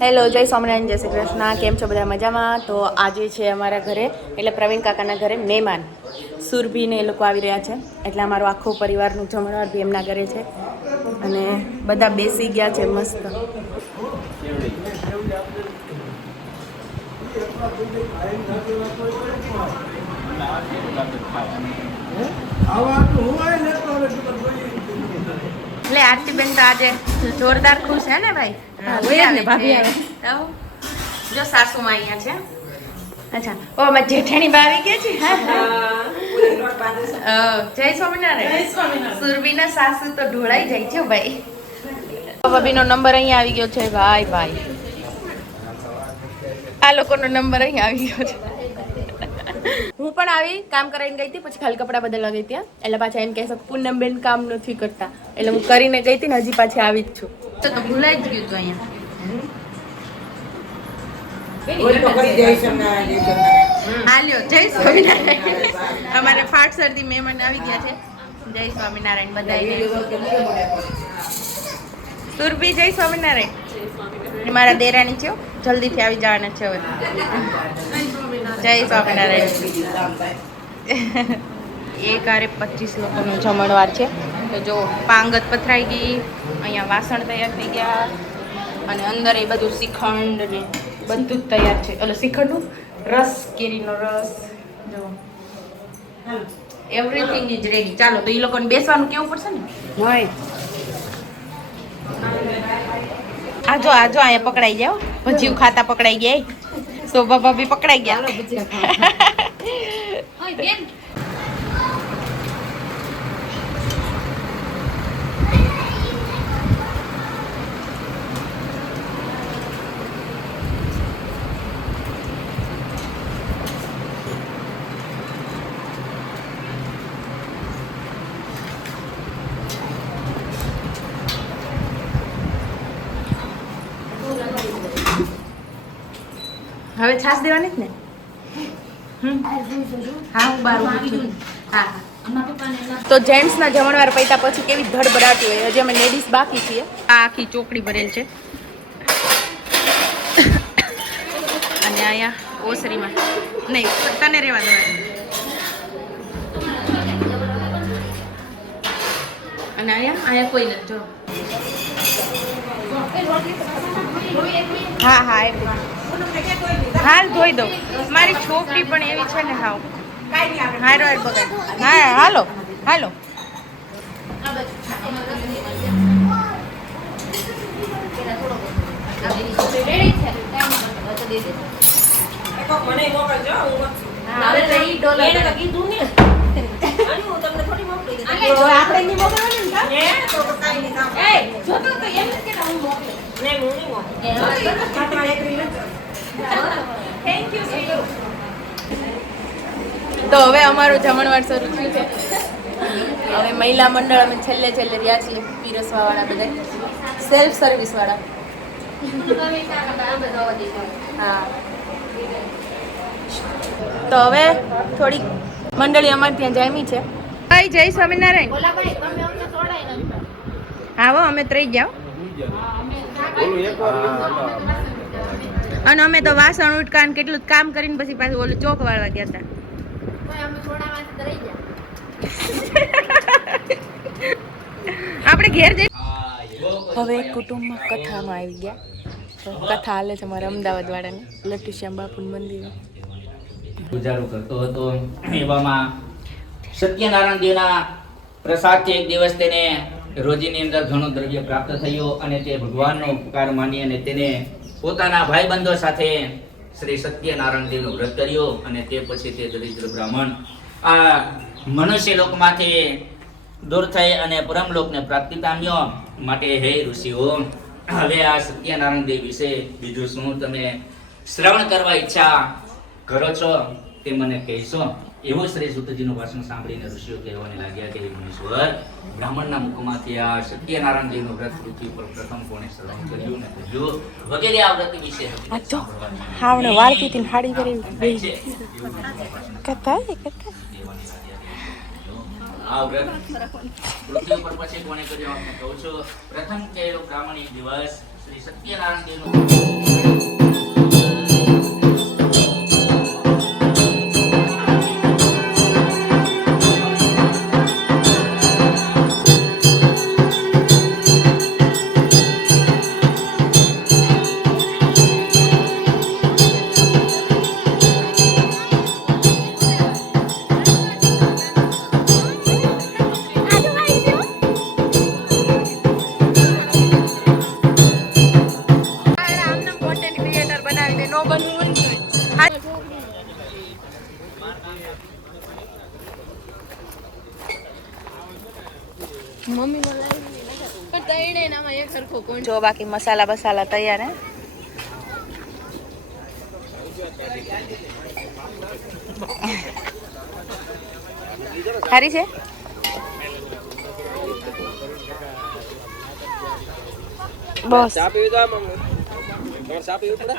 Hello જય સ્વામિનારાયણ જય શ્રી કૃષ્ણ. કેમ છો બધા મજામાં? તો આજે છે અમારા ઘરે એટલે પ્રવીણ કાકાના ઘરે મહેમાન. સુરભીને એ લોકો આવી રહ્યા છે. એટલે અમારો આખો પરિવારનું જમણવાર બી એમના ઘરે છે. અને બધા બેસી ગયા છે મસ્ત. એટલે આરતી બેન તો આજે જોરદાર ખુશ હે ને ભાઈ? હોય ને, ભાભી આવે. જો સાસુમાં અહીંયા છે. અચ્છા. ઓ અમારી જેઠાણી બા આવી છે? હા હા. અ, જય સ્વામિનારાયણ. સુરભીના સાસુ તો ઢોળાઈ જાય છે ભાઈ. ભાભીનો નંબર અહીંયા આવી ગયો છે ભાઈ ભાઈ. આ લોકોનો નંબર અહીંયા આવી ગયો છે. હું પણ આવી કામ કરાવીને ગઈ હતી પછી ખાલી કપડાં બદલવા ગઈ ત્યાં એટલે પાછા એમ કહેશે પૂનમ બેન કામ નથી કરતા. એટલે હું કરીને ગઈ હતી ને હજી પાછી આવી જ છું. તો તો ભૂલાઈ જ ગયું હતું અહીંયા. હાલ્યો જય સ્વામિનારાયણ અમારે ફાટ મહેમાન આવી ગયા છે. જય સ્વામિનારાયણ બધા સુરભી જય સ્વામિનારાયણ. મારા દેરાણી છે. જલ્દીથી આવી જવાના છે હવે. જય સ્વામિનારાયણ. એક આરે પચીસ લોકોનું જમણવાર છે. તો જો પાંગત પથરાઈ ગઈ અહીંયા વાસણ તૈયાર થઈ ગયા અને અંદર એ બધું શ્રીખંડ ને બધું જ તૈયાર છે. એટલે શ્રીખંડનું રસ કેરીનો રસ જો. એવરીથિંગ ઇઝ રેડી ચાલો તો એ લોકોને બેસવાનું કેવું પડશે ને? હોય. આજો આજો અહીંયા પકડાઈ જાઓ ભજીયું ખાતા પકડાઈ ગયા શોભા ભાભી પકડાઈ ગયા. હવે છાશ દેવાની જ ને. હા, હું બાર હા. તો જેન્ટ્સના જમણવાર પૈતા પછી કેવી ધડબડાટી હોય, હજી અમે લેડીઝ બાકી છીએ. આ આખી ચોકડી ભરેલ છે. અને અહીંયા ઓસરીમાં. નહીં, તને રહેવા દેવાનું અને અહીંયા અહીંયા કોઈ નથી, જો. હા હા, એ હાલ ધોઈ દઉં. મારી છોકરી પણ એવી છે ને હાવ. હારો હાર બગાડ. હા હાલો હાલો. હવે તો યુ તો હવે અમારું જમણવાર શરૂ થયું છે. હવે મહિલા મંડળ અમે છેલ્લે છેલ્લે રહ્યા છીએ પીરસવા વાળા બધા સેલ્ફ સર્વિસ વાળા. હા. તો હવે થોડીક મંડળી અમારે ત્યાં જામી છે. ભાઈ જય સ્વામિનારાયણ. આવો અમે ત્રણ જાઓ. અને અમે તો વાસણ ઉટકાન કેટલું કામ કરીને પછી પાછું ઓલું ચોક વાળવા ગયા હતા આપણે ઘેર જઈ હવે કુટુંબમાં કથામાં આવી ગયા. તો કથા હાલે છે મારા અમદાવાદ વાળાની લટ્ટુ શ્યામ બાપુનું મંદિર. ગુજારો કરતો હતો. એવામાં સત્યનારાયણ દેવના પ્રસાદથી એક દિવસ તેને રોજીની અંદર ઘણો દ્રવ્ય પ્રાપ્ત થયો અને તે ભગવાનનો ઉપકાર માની અને તેને પોતાના ભાઈબંધો સાથે શ્રી સત્યનારાયણ દેવનું વ્રત કર્યો અને તે પછી તે દરિદ્ર બ્રાહ્મણ આ મનુષ્ય લોકમાંથી દૂર થઈ અને પરમલોકને પ્રાપ્તિ પામ્યો માટે હે ઋષિઓ, હવે આ સત્યનારાયણ દેવ વિશે બીજું શું તમે શ્રવણ કરવા ઈચ્છા કરો છો તે મને કહેશો? એવો શ્રી સુતજીનું ભાષણ સાંભળીને ઋષિઓ કહેવાને લાગ્યા કે મુનીશ્વર બ્રાહ્મણના મુખમાંથી આ સત્યનારાયણજીનું વ્રત પૃથ્વી પર પ્રથમ કોણે શ્રવણ કર્યું ને કર્યું? વગેરે આ વ્રત વિશે હાવણે વાળતી હતી હાડી કરી કથા કથા આ વ્રત પૃથ્વી પર પછી કોણે કર્યું? કહું છું પ્રથમ કહેલો બ્રાહ્મણ એક દિવસ શ્રી સત્યનારાયણ દેવનું જો બાકી મસાલા બસાલા તૈયાર હે? સારી છે? બસ. ચા પીવી તો આમ ચા પીવી પડે?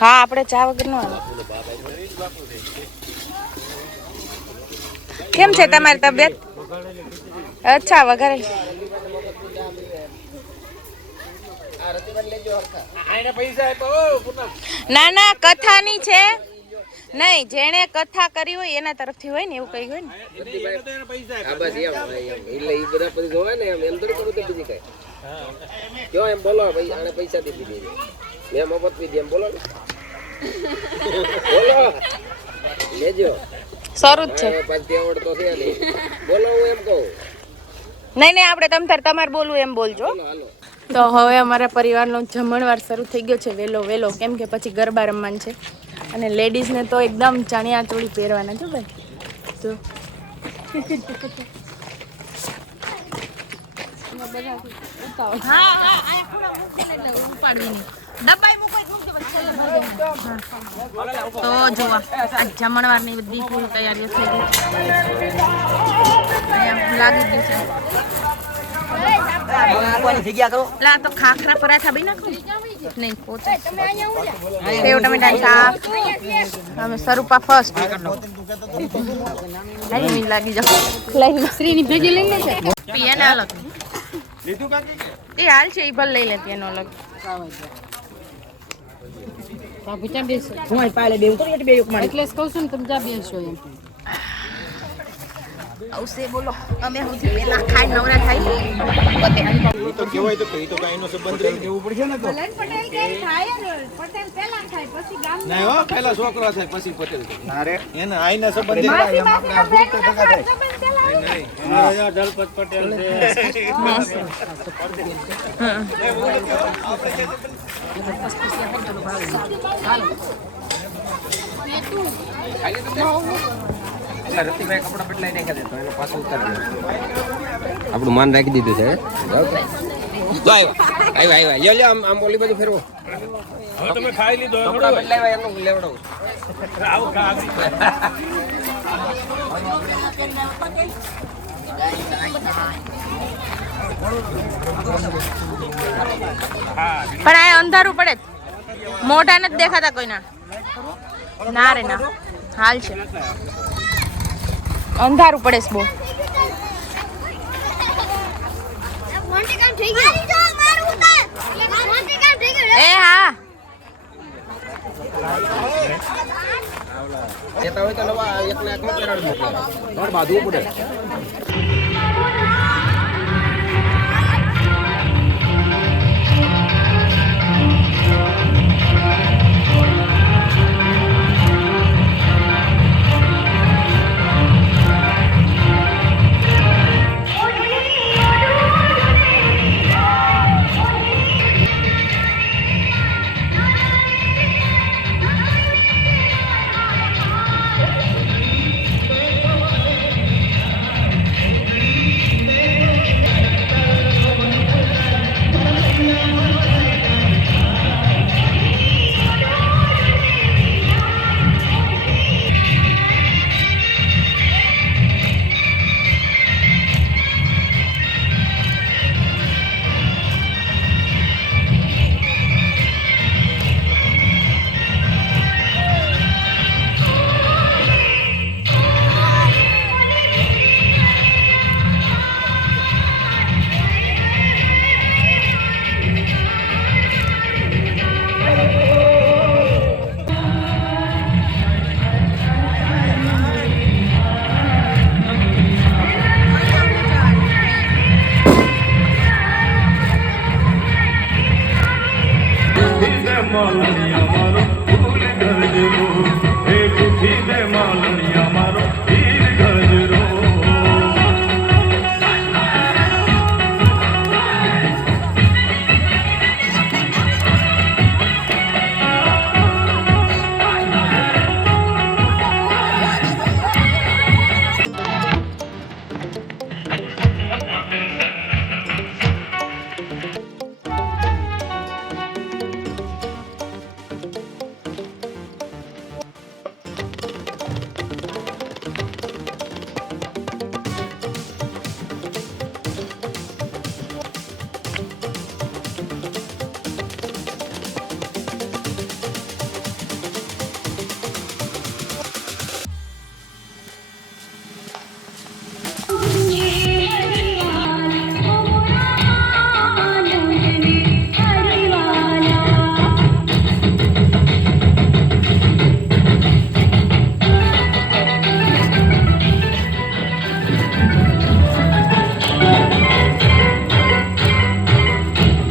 હા આપણે ચા વગર નો કેમ છે તમારી તબિયત? અચ્છા વઘારે આને પૈસા આપ્યો પૂનમ ના ના કથાની છે. નહીં જેણે કથા કરી હોય એના તરફથી હોય ને એવું કઈ હોય ને. કયો એમ બોલો ભાઈ આને પૈસા દીધી દીધી. મેં મફત પીધી એમ બોલો ને. બોલો. લેજો. શરૂ જ છે. પાછી આવડતો છે નહીં. બોલો હું એમ કહું. નહીં નહીં આપણે તમ તાર તમારે બોલવું એમ બોલજો. હાલો. તો હવે અમારા પરિવારનો જમણવાર શરૂ થઈ ગયો છે વહેલો વહેલો કેમ કે પછી ગરબા રમવાનું છે. અને લેડીઝને તો એકદમ ચણિયા ચોળી પહેરવાના છો ભાઈ. તો તો જોવા આ જમણવારની બધી પૂરી તૈયારીઓ થઈ ગઈ લાગી ગયું છે. લા તો ખાખરા પરાઠા બી નાખો નહીં પોતે સેવ ટમેટા શાક અમે સ્વરૂપા ફર્સ્ટ લાઈ લાગી જાઓ લાઈન શ્રીની ભેગી લઈને છે પિયાને અલગ એ હાલ છે એ ભલે લઈ લે એનો અલગ ત્યાં બેસો એટલે કહું છું ને તમે જા બેસો એમ આવશે બોલો. અમે સૌથી પહેલા ખાઈ નવરા થાય તો કહેવાય તો કઈ તો કાંઈનો સંબંધ રહી કેવું પડશે ને તો? ના હો પહેલા છોકરા થાય પછી પટેલ થાય. ના રે. એને આઈના સંબંધ થાય આપણે આ ભૂલ તો ભેગા થાય. હા, દલપત પટેલ છે. એટલે રતિભાઈ કપડા બદલાઈ નાખ્યા છે તો એને ઉતારી આપણું માન રાખી દીધું છે. તો. આવ્યા. આવ્યા આવ્યા. યો લ્યો આમ આમ ઓલી બાજુ ફેરવો. તમે ખાઈ લીધો કપડા બદલાવ્યા એનું લેવડાવું. પણ આ અંધારું પડે જ. મોઢા નથી દેખાતા કોઈના. ના રે ના. હાલ છે. અંધારું પડે છે બહુ. એ હા. હોય તો નવા એકને એકમાં પહેરાવી મોકલો બાંધવું પડે. bola. Né?